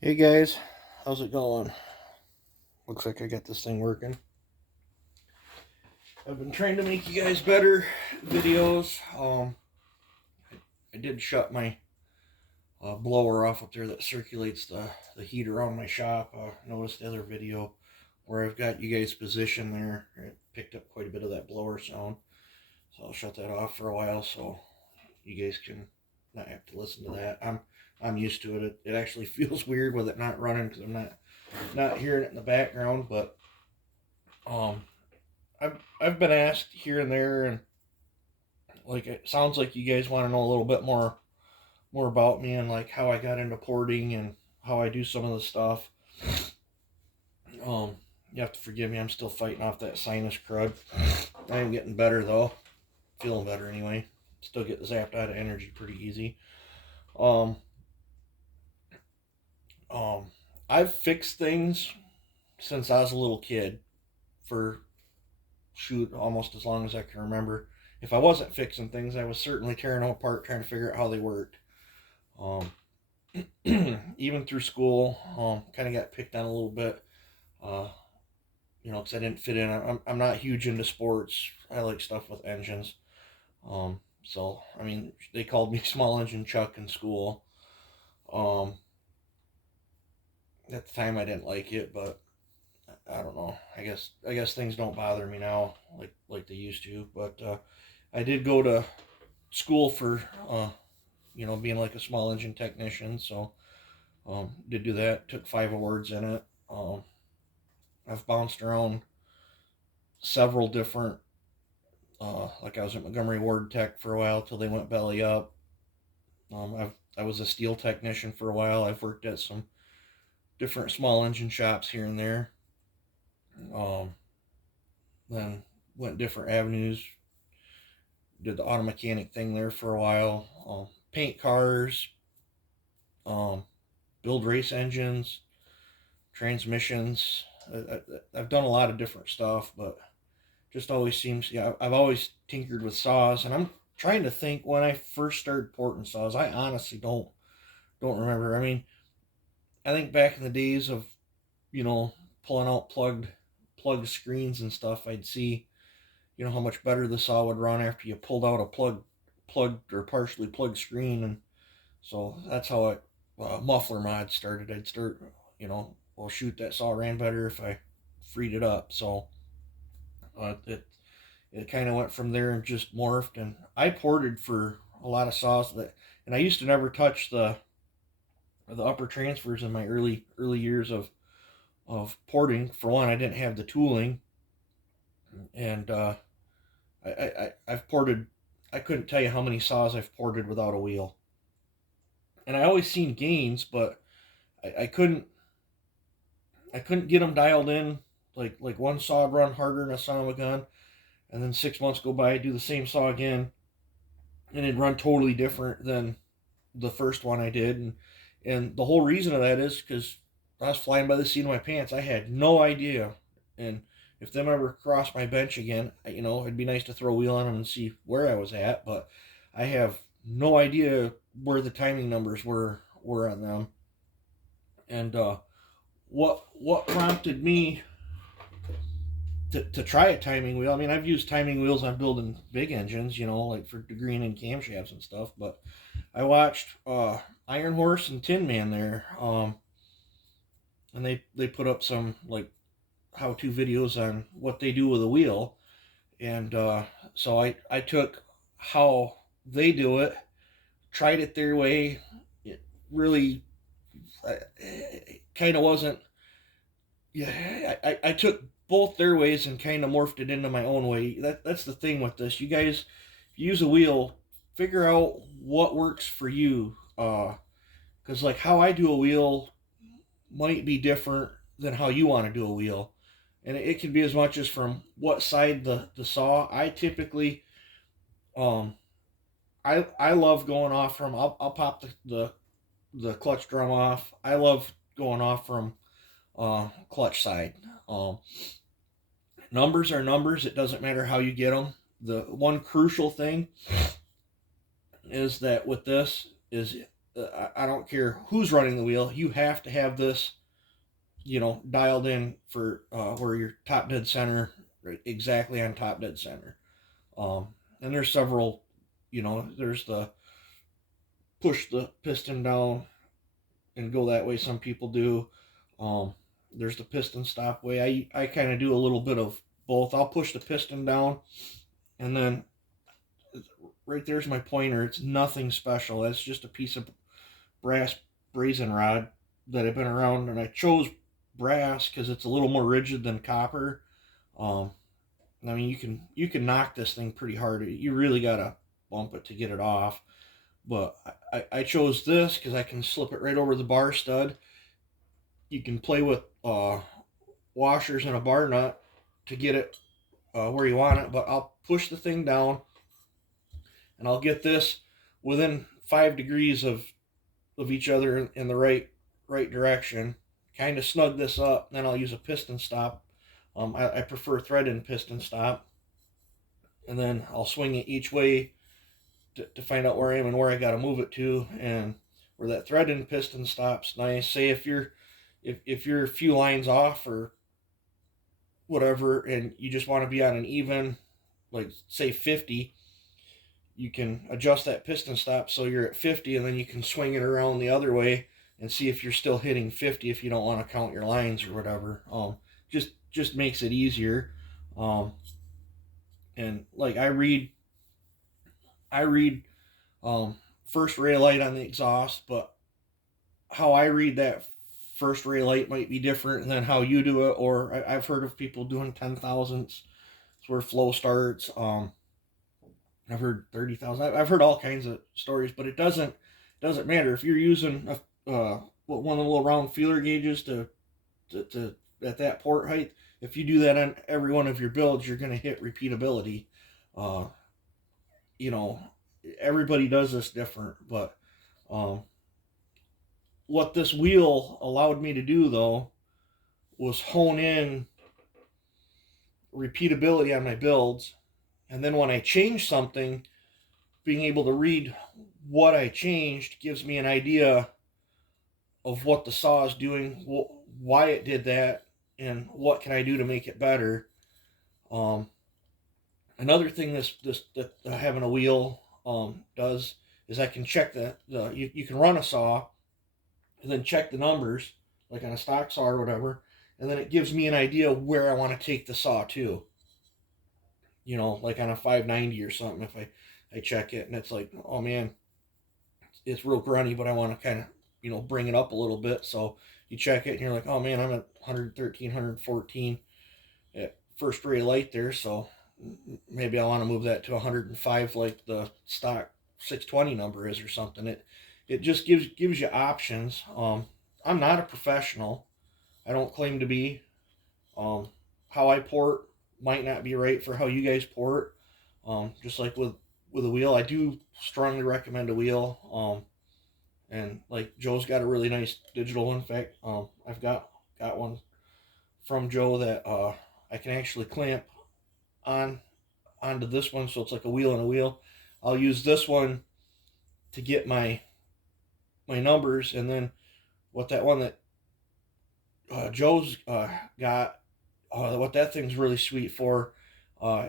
Hey guys, how's it going? Looks like I got this thing working. I've been trying to make you guys better videos. I did shut my blower off up there that circulates the heat around my shop. Noticed the other video where I've got you guys positioned there. It picked up quite a bit of that blower sound. So I'll shut that off for a while so you guys can not have to listen to that. I'm used to it. It actually feels weird with it not running because I'm not hearing it in the background, but um I've been asked here and there, and like it sounds like you guys want to know a little bit more about me and like how I got into porting and how I do some of the stuff. Um, you have to forgive me. I'm still fighting off that sinus crud. I am getting better though, feeling better anyway. Still get zapped out of energy pretty easy. Um, um, I've fixed things since I was a little kid for shoot almost as long as I can remember. If I wasn't fixing things, I was certainly tearing them apart, trying to figure out how they worked. Um, even through school, kind of got picked on a little bit, uh, because I didn't fit in. I'm not huge into sports. I like stuff with engines. So, I mean, they called me Small Engine Chuck in school. Um, at the time, I didn't like it, but I don't know. I guess things don't bother me now like they used to. But I did go to school for being like a small engine technician. So did do that. Took 5 awards in it. I've bounced around several different. Like I was at Montgomery Ward Tech for a while till they went belly up. I was a steel technician for a while. I've worked at some different small engine shops here and there. Um, then went different avenues. Did the auto mechanic thing there for a while. Paint cars. Um, build race engines, transmissions. I've done a lot of different stuff, but just always seems, yeah, I've always tinkered with saws, and I'm trying to think when I first started porting saws. I honestly don't remember. I mean, I think back in the days of you know pulling out plugged screens and stuff, I'd see how much better the saw would run after you pulled out a plugged or partially plugged screen, and so that's how it muffler mod started. I'd start, well, shoot, that saw ran better if I freed it up. So it kind of went from there and just morphed. And I ported for a lot of saws and I used to never touch the upper transfers in my early years of porting. For one, I didn't have the tooling, and I've ported. I couldn't tell you how many saws I've ported without a wheel, and I always seen gains, but I couldn't get them dialed in. Like one saw would run harder than a son of a gun, and then 6 months go by, I do the same saw again, and it'd run totally different than the first one I did. And the whole reason of that is because I was flying by the seat of my pants. I had no idea, and if them ever crossed my bench again, it'd be nice to throw a wheel on them and see where I was at, but I have no idea where the timing numbers were on them. And what prompted me to try a timing wheel. I mean, I've used timing wheels on building big engines, like for green and camshafts and stuff. But I watched Iron Horse and Tin Man there, and they put up some like how-to videos on what they do with a wheel, and so I took how they do it, tried it their way. It really kind of wasn't. Yeah, I took both their ways and kind of morphed it into my own way. That's the thing with this. You guys, if you use a wheel, figure out what works for you. Because like how I do a wheel might be different than how you want to do a wheel, and it can be as much as from what side the saw. I typically, um, I love going off from. I'll pop the clutch drum off. I love going off from clutch side. Um, Numbers are numbers. It doesn't matter how you get them. The one crucial thing is that with this is I don't care who's running the wheel. You have to have this, dialed in for where you're top dead center, right, exactly on top dead center. And there's several, there's the push the piston down and go that way. Some people do. Um, there's the piston stop way. I kind of do a little bit of both. I'll push the piston down, and then right there's my pointer. It's nothing special. That's just a piece of brass brazen rod that had been around, and I chose brass because it's a little more rigid than copper. Um, I mean, you can knock this thing pretty hard. You really gotta bump it to get it off. But I chose this because I can slip it right over the bar stud. You can play with washers and a bar nut to get it where you want it. But I'll push the thing down, and I'll get this within 5 degrees of each other in the right direction. Kind of snug this up. Then I'll use a piston stop. I prefer thread and piston stop, and then I'll swing it each way to find out where I am and where I got to move it to, and where that thread and piston stops. Nice. Say if you're a few lines off or whatever, and you just want to be on an even, like say 50, you can adjust that piston stop so you're at 50, and then you can swing it around the other way and see if you're still hitting 50 if you don't want to count your lines or whatever. Just makes it easier. And like I read first ray light on the exhaust, but how I read that first ray light might be different than how you do it. Or I've heard of people doing 10 thousandths. It's where flow starts. I've heard 30,000. I've heard all kinds of stories, but it doesn't matter if you're using one of the little round feeler gauges to at that port height. If you do that on every one of your builds, you're going to hit repeatability. Uh, you know, everybody does this different, but um, what this wheel allowed me to do though was hone in repeatability on my builds, and then when I change something, being able to read what I changed gives me an idea of what the saw is doing, why it did that, and what can I do to make it better. Um, Another thing that having a wheel does is I can check you can run a saw and then check the numbers like on a stock saw or whatever, and then it gives me an idea where I want to take the saw to. Like on a 590 or something, if I check it and it's like, oh man, it's real grunty, but I want to kind of bring it up a little bit. So you check it and you're like, oh man, I'm at 113, 114 at first ray light there, so maybe I want to move that to 105 like the stock 620 number is or something. It just gives you options. I'm not a professional. I don't claim to be. How I port might not be right for how you guys port. Just like with a wheel, I do strongly recommend a wheel. And like Joe's got a really nice digital one. In fact, I've got one from Joe that I can actually clamp on onto this one, so it's like a wheel and a wheel. I'll use this one to get my numbers, and then what that one that Joe's got, what that thing's really sweet for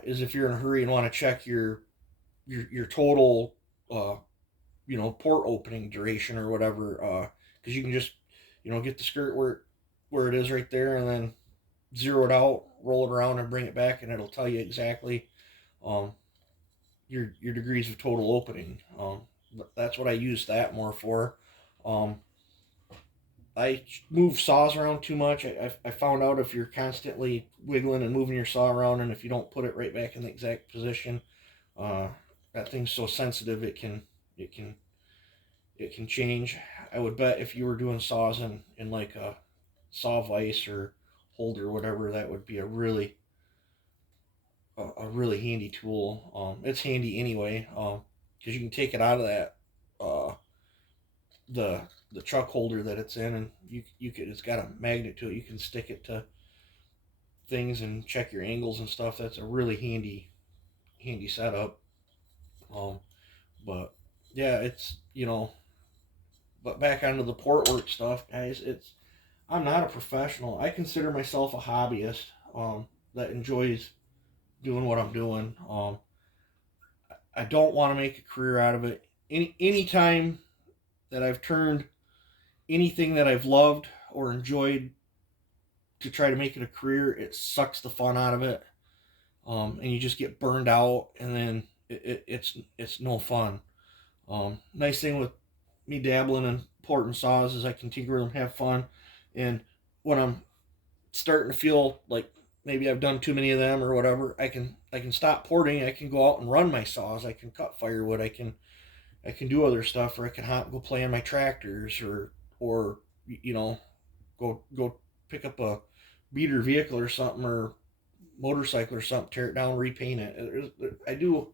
is if you're in a hurry and want to check your total port opening duration or whatever, because you can just get the skirt where it is right there, and then zero it out, roll it around, and bring it back, and it'll tell you exactly um, your degrees of total opening. That's what I use that more for. I move saws around too much. I found out if you're constantly wiggling and moving your saw around, and if you don't put it right back in the exact position, that thing's so sensitive it can change. I would bet if you were doing saws in like a saw vise or holder or whatever, that would be a really handy tool. It's handy anyway, because you can take it out of that uh, the truck holder that it's in, and it's got a magnet to it. You can stick it to things and check your angles and stuff. That's a really handy setup. But yeah, it's but back onto the port work stuff, guys. I'm not a professional. I consider myself a hobbyist that enjoys doing what I'm doing. I don't want to make a career out of it. Any time that I've turned anything that I've loved or enjoyed to try to make it a career, it sucks the fun out of it, and you just get burned out, and then it's no fun. Nice thing with me dabbling in porting saws is I can tinker with them, have fun, and when I'm starting to feel like maybe I've done too many of them or whatever, I can stop porting. I can go out and run my saws. I can cut firewood. I can do other stuff, or I can go play on my tractors, or you know go pick up a beater vehicle or something, or motorcycle or something, tear it down, repaint it. I do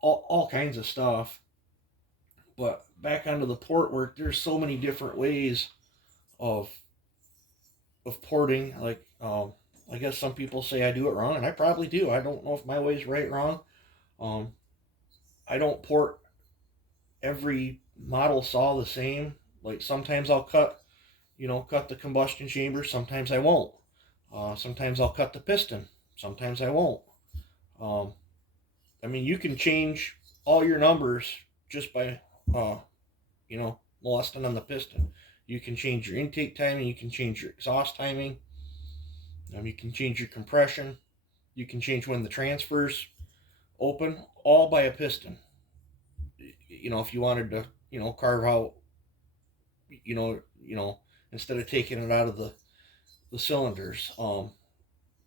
all kinds of stuff. But back onto the port work, there's so many different ways of porting. Like I guess some people say I do it wrong, and I probably do. I don't know if my way's right or wrong. Um, I don't port every model saw the same. Like sometimes I'll cut the combustion chamber. Sometimes I won't. Sometimes I'll cut the piston. Sometimes I won't. Um, I mean, you can change all your numbers just by, uh, molesting on the piston. You can change your intake timing. You can change your exhaust timing. You can change your compression. You can change when the transfers open, all by a piston. If you wanted to, carve out, instead of taking it out of the cylinders,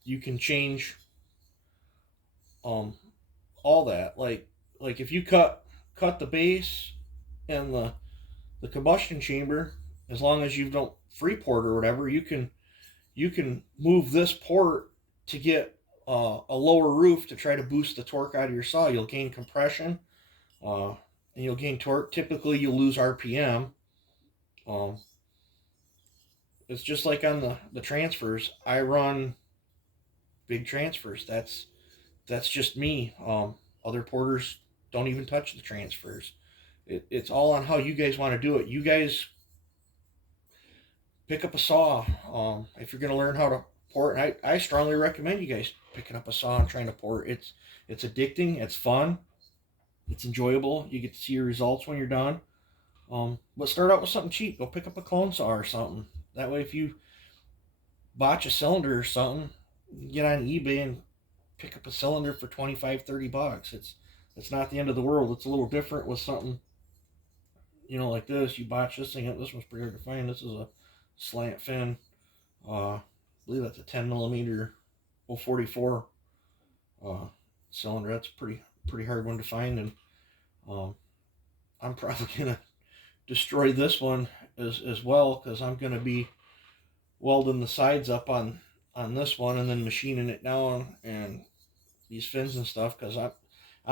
you can change um, all that. Like if you cut the base and the combustion chamber, as long as you don't free port or whatever, you can move this port to get a lower roof to try to boost the torque out of your saw. You'll gain compression, uh, and you'll gain torque. Typically, you'll lose RPM. Um, it's just like on the transfers. I run big transfers. That's just me. Other porters don't even touch the transfers. It's all on how you guys want to do it. You guys pick up a saw. If you're going to learn how to port, I strongly recommend you guys picking up a saw and trying to port. It's addicting. It's fun. It's enjoyable. You get to see your results when you're done. But start out with something cheap. Go pick up a clone saw or something. That way, if you botch a cylinder or something, get on eBay and pick up a cylinder for 25, $30. It's not the end of the world. It's a little different with something, like this. You botch this thing up. This one's pretty hard to find. This is a slant fin. I believe that's a 10 millimeter 044 cylinder. That's pretty hard one to find, and um, I'm probably gonna destroy this one as well, because I'm gonna be welding the sides up on this one and then machining it down and these fins and stuff, because I'm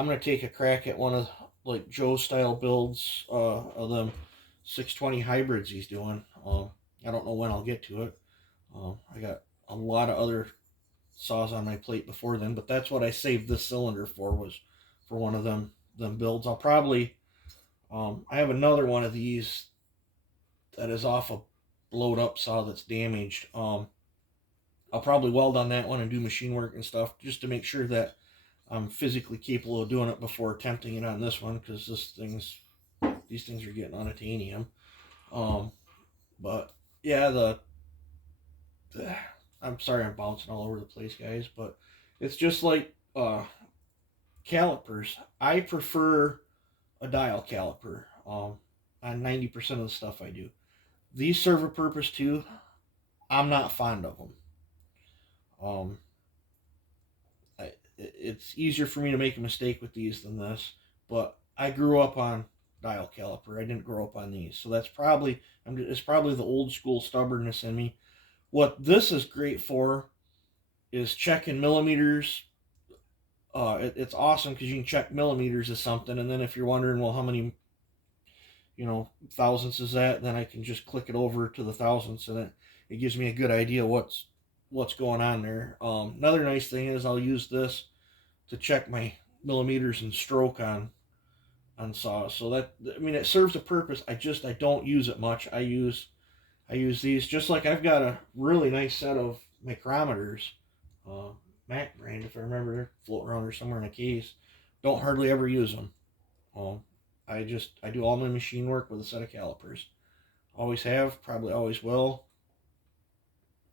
gonna take a crack at one of like Joe's style builds of them 620 hybrids he's doing. I don't know when I'll get to it. I got a lot of other saws on my plate before then, but that's what I saved this cylinder for, was for one of them builds. I'll probably I have another one of these that is off a blowed up saw that's damaged. I'll probably weld on that one and do machine work and stuff just to make sure that I'm physically capable of doing it before attempting it on this one, because these things are getting on titanium. But yeah, I'm sorry I'm bouncing all over the place, guys, but it's just like calipers. I prefer a dial caliper on 90% of the stuff I do. These serve a purpose too. I'm not fond of them. Um, it's easier for me to make a mistake with these than this, but I grew up on dial caliper. I didn't grow up on these, so it's probably the old school stubbornness in me. What this is great for is checking millimeters. It's awesome because you can check millimeters of something, and then if you're wondering, well, how many thousandths is that, then I can just click it over to the thousandths, and it gives me a good idea what's going on there. Another nice thing is I'll use this to check my millimeters and stroke on on saws. So that, I mean, it serves a purpose. I don't use it much. I use these, just like I've got a really nice set of micrometers, uh, Mac brand, if I remember, they're floating around there somewhere in a case. Don't hardly ever use them. Um, I do all my machine work with a set of calipers. Always have, probably always will.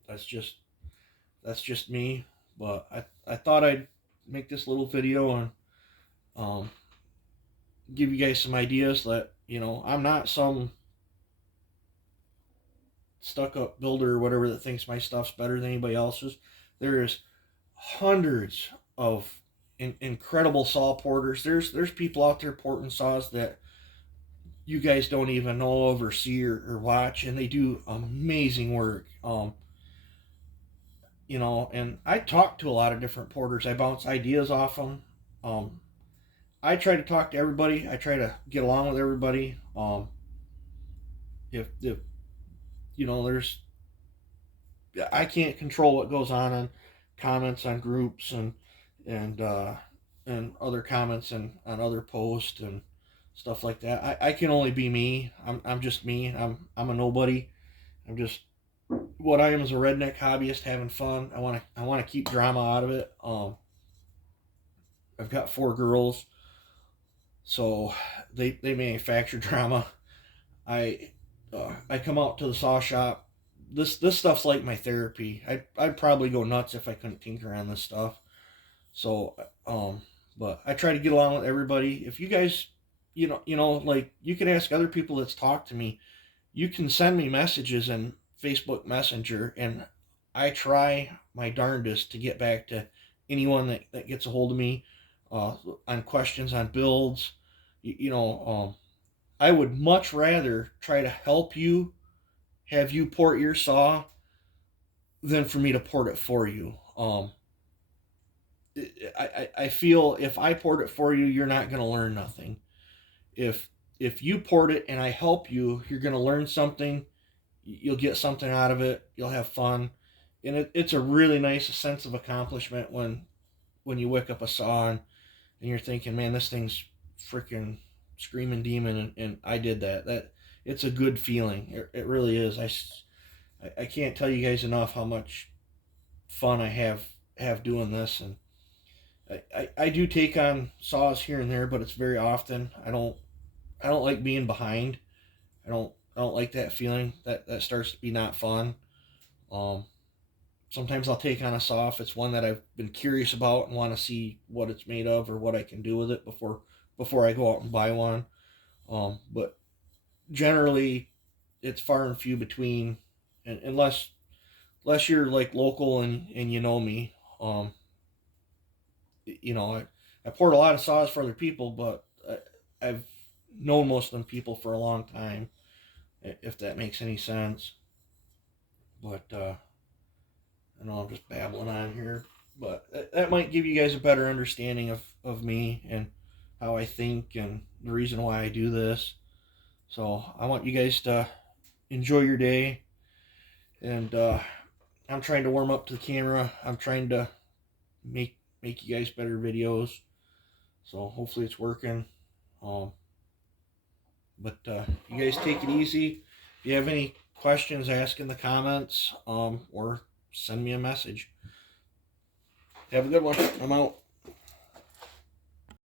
That's just me. But I thought I'd make this little video and um, give you guys some ideas that, you know, I'm not some stuck up builder or whatever that thinks my stuff's better than anybody else's. There's hundreds of incredible saw porters. There's people out there porting saws that you guys don't even know of or see or watch, and they do amazing work. You know, and I talk to a lot of different porters. I bounce ideas off them. Um, I try to talk to everybody. I try to get along with everybody. If you know, I can't control what goes on comments on groups and uh, and other comments and on other posts and stuff like that. I can only be me. I'm just me. I'm a nobody. I'm just what I am is a redneck hobbyist having fun. I want to keep drama out of it. I've got 4 girls, so they manufacture drama. I come out to the saw shop. This stuff's like my therapy. I'd probably go nuts if I couldn't tinker on this stuff. So but I try to get along with everybody. If you guys, like, you can ask other people that's talked to me. You can send me messages in Facebook Messenger, and I try my darndest to get back to anyone that gets a hold of me on questions on builds. I would much rather try to help you, have you port your saw, than for me to port it for you. I feel if I port it for you, you're not going to learn nothing. If you port it and I help you, you're going to learn something. You'll get something out of it. You'll have fun, and it's a really nice sense of accomplishment when you wake up a saw and you're thinking, man, this thing's freaking screaming demon, and I did that. It's a good feeling. It really is. I can't tell you guys enough how much fun I have doing this, and I do take on saws here and there, but it's very often. I don't like being behind. I don't like that feeling. That starts to be not fun. Um, Sometimes I'll take on a saw if it's one that I've been curious about and want to see what it's made of or what I can do with it before I go out and buy one. But generally, it's far and few between, and unless you're like local and you know me. I poured a lot of saws for other people, but I've known most of them people for a long time, if that makes any sense. But I know I'm just babbling on here, but that might give you guys a better understanding of me and how I think and the reason why I do this. So I want you guys to enjoy your day, and I'm trying to warm up to the camera. I'm trying to make you guys better videos. So hopefully it's working. But you guys take it easy. If you have any questions, ask in the comments, or send me a message. Have a good one. I'm out.